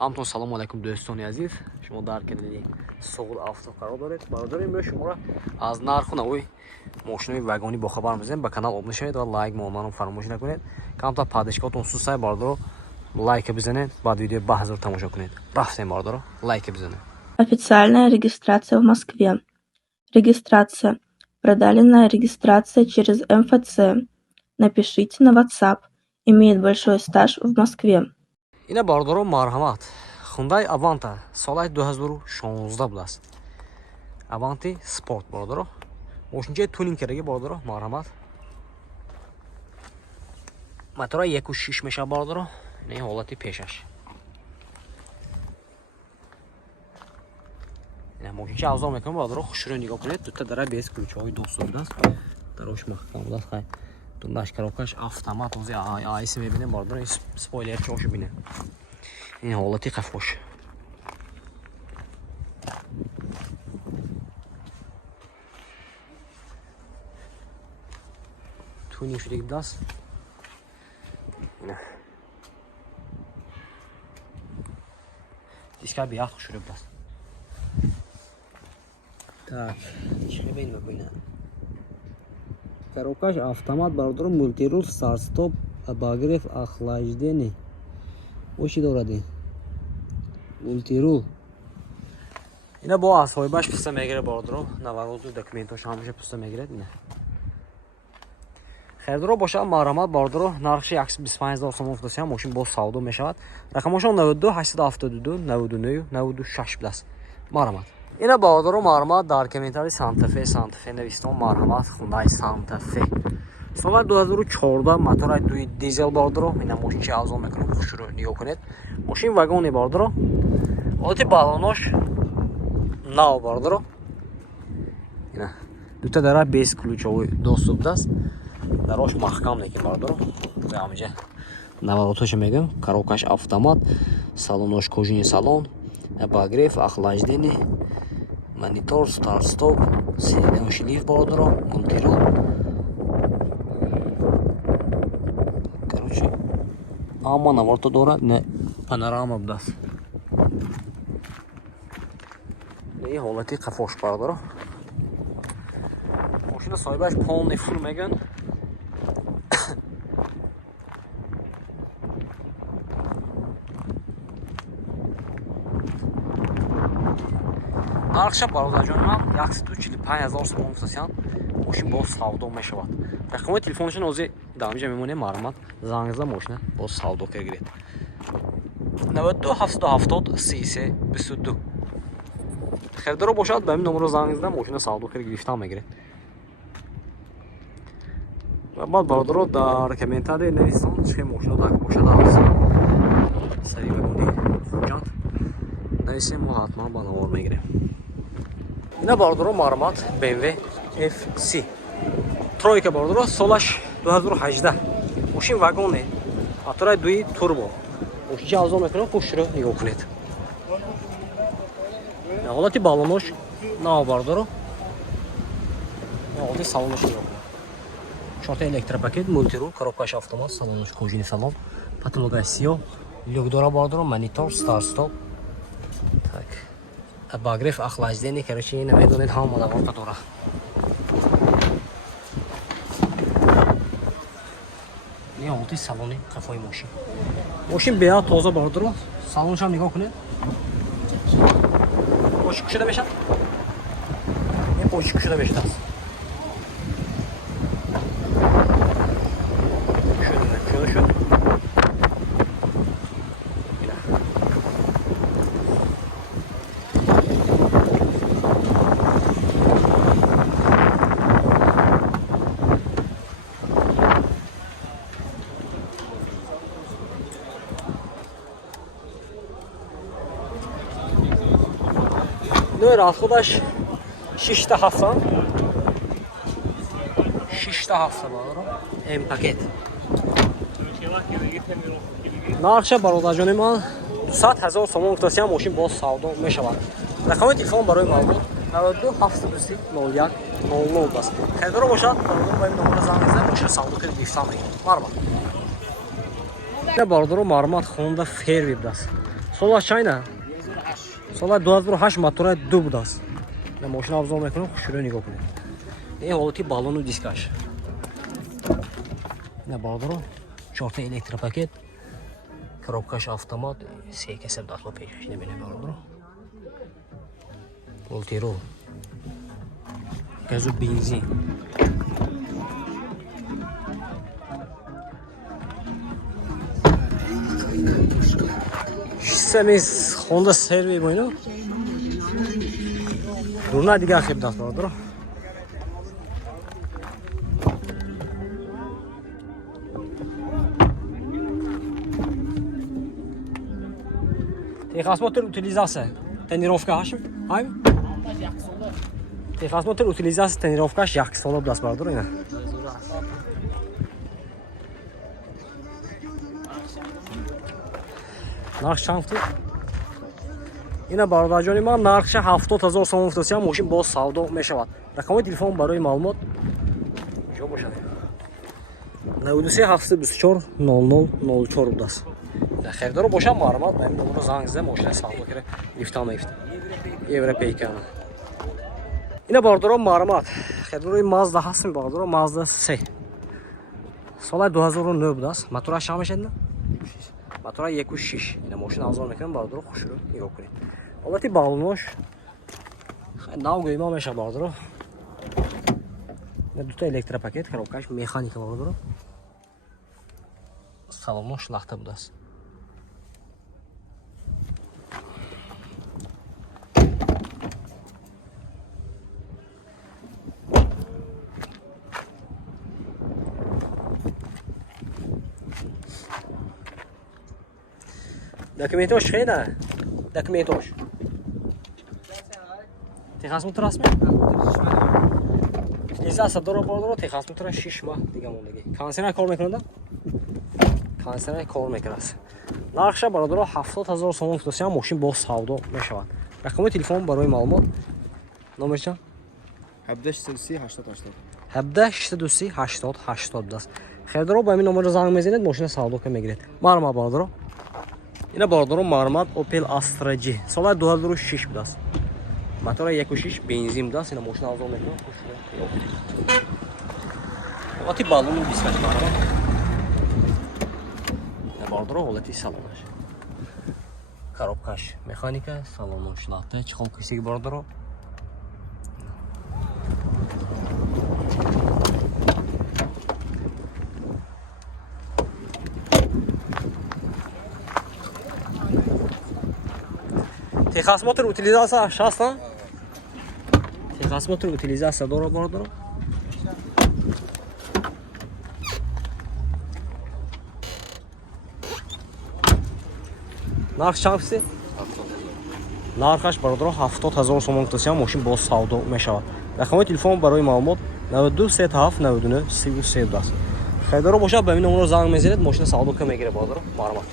همتون سلام علیکم دوستان عزیز. شما در کانال سوق آفتاب قرار دارید. برادریم به شما را از نرخ نوی ماشین‌های واگنی با خبر می‌ذاریم. به کانال عضو شوید و لایک رو فراموش نکنید. کام تا پادشکاتون سوسای برادر лайк بزنید. بعد ویدیو بازور تماشا کنید. رفتیم برادر лайк بزنید. Официальная регистрация в Москве. Регистрация. Продленная регистрация через МФЦ. Напишите на WhatsApp. Имеет большой стаж в Москве. اینا برادر مرحمت. خوندای اوانتا سال 2016 بود است. اوانتی سپورت برادر. ماشین تونینگ کرده برادر مرحمت. موتور 1.6 میشه برادر. این حالتی پیشش. این ماشین چه اوضاع میکنه برادر خوش رو نگاه کنید. دو تا دره بیس کلوچه‌های دوست بود است. دروش محکم بود است. تو نشکروکش автомат اوزی آیس میبینه برادر اسپویلر چوش بینه. این حالتی خفوش. تونینگ شده بود است. نه. دیسکا بیاد خوش رو بود است. Так, чего бейна. Коробкаш автомат бардор мультирул старт-стоп обогрев охлаждение. Очень дорого. Мультирул. Ина бо асойбаш пуста мегире бардор. Навороту документош ҳамаша пуста мегирад ина. Хердро боша марамат бардор нархи 125000 сом уфтасиам машин бо савдо мешавад. Рақамашон 92 872 99 96 плюс. Марамат. اینا بهادر مرحمت در کامنتاری سانتافه نوشتم مرحمت خوندای سانتافه سال 2014 موتور دوی دیزل بهادر اینا ماشین چه اوضاع میکنه خوش رو نگاه کنید ماشین واگن بهادر حالت بالونش نو بهادر اینا دو تا دره 20 کلوچه دوست بود است دراش محکم نیست بهادر زامجه نواراتش میگم коробкаш автомат салонош кожаный салон обогрев охлаждение монитор, старт-стоп, сильный шлиф бордера, мультирул. Короче, ама наворот дора не панорама даст. И холати кафош бордера. Машина соҳибаш полный фул меган. нархша бародарҷонам 145000 сом муфтасиам мошин боз савдо мешавад. рақамои телефонашон ҳозир дар ҳамиҷа мемонем марҳамат занг зада мошина боз савдо киргиред 92 770 33 22 хердаро бошад ба ҳамин номеро занг зада мошина савдо кир гирифта мегиред ва баъд бародаро дар комментари нависон чӣ мошино дар бошад аз сари вагони ҳуҷҷат нависем мо ҳатман ба навор мегирем. اینا باردارو مرمت BMW FC ترویکا باردارو سالش 2018 ماشین واگونه موتور دوی توربو ماشین چه اوضاع میکنه خوش رو نگاه کنید حالتی بالونش نو باردارو حالتی салонош نگاه کنید چهار تا الکتروپاکت مولتیرول коробкаш автомат салонош кожаный салон патология сиё люк дора باردارو монитор старт стоп так обогрев охлаждение короче ина медонед ҳама наворот дора не ҳолати салони қафои мошин беа тоза бардоро салоншам нигоҳ кунед почи кушода мешад ин почи кушода мешад аст кушода шуд Ну, расходаш 6 та ҳафта. 6 та ҳафта баро. М пакет. нархша бародарҷони ман 200,000 сом уфтасиам мошин боз савдо мешавад. рақамои телефон барои маълумот 92 723 01 00 аст. хердаро бошад бародар ба ин номер занг зада мошин савдо кир гирифта мегирад. марҳамат. ина бародаро марҳамат хонда ферви будаст. Сола чайна? Сола 2008 мотора 2 будааст. На мошина обзор мекунем, хушро нигоҳ кунед. Ин ҳолати баллону дискаш. На бардро 4 та электропакет, коробкаш автомат, 3 касеб датло пешаш набинем бардро. Волтиро. Газу бензин. Шисамис Honda серви бойно. Дурна дига хеб даст бардро. Техосмотр утилизация. Тренировка хашим? Ай? Техосмотр утилизация тренировкаш 1 сола даст бардро ина. Нарх чанд фут? Ина бародарҷони ман нархша 70000 сом футасия мошин боз савдо мешавад. Рақамои телефон барои маълумот ҷо бошад. 93 724 0004 будааст. Херидоро бошад маълумот ба ин номеро занг зада мошина савдо кара лифта мефт. Европейка. Ина бародаро маълумот. Херидорои Mazda ҳастми бародаро Mazda 3. Соли 2009 будааст. Мотора шам мешадна? Мотора 1.6. Ина мошина авзор мекунам бародаро хушро нигоҳ кунед. ҳолати баллонош нав гӯйма меша бародаро. Ина 2 та электропакет, коробкаш механика бародаро. Салонош лахта будааст. Документош хеда? Документош. Техосмотр ҳастми? Утилизация доро бардоро техосмотр 6 моҳ дига мондагӣ. Кондитсионер кор мекунад? Кондитсионер кор мекунад. Нархша бародаро 70000 сом футасия мошин бо савдо мешавад. Рақамои телефон барои маълумот. Номер чанд? 1763 8080. 1763 8080 будааст. Херидоро ба ин номеро занг мезанед, мошина савдо ка мегиред. Маълумот бародаро. Ина бародаро маълумот Opel Astra G. Соли 2006 будааст. Мотора 1.6 бензин будааст. Ина мошина авзор мекунам. ҳолати баллону дискаш маълумот. Ина бародаро ҳолати салонаш. Коробкаш механика, салонош лахта, чихол кисиги бародаро. Техосмотр утилизация шаста? Техосмотр утилизация доро бародаро. Нарх чанд фист? Нархаш бародаро 70000 сом футасия мошин бо савдо мешавад. Рақамои телефон барои маълумот 92 37 99 33 будааст. Херидоро бошад ба ин номеро занг мезанед, мошина савдо ка мегирад бародаро. Маълумот.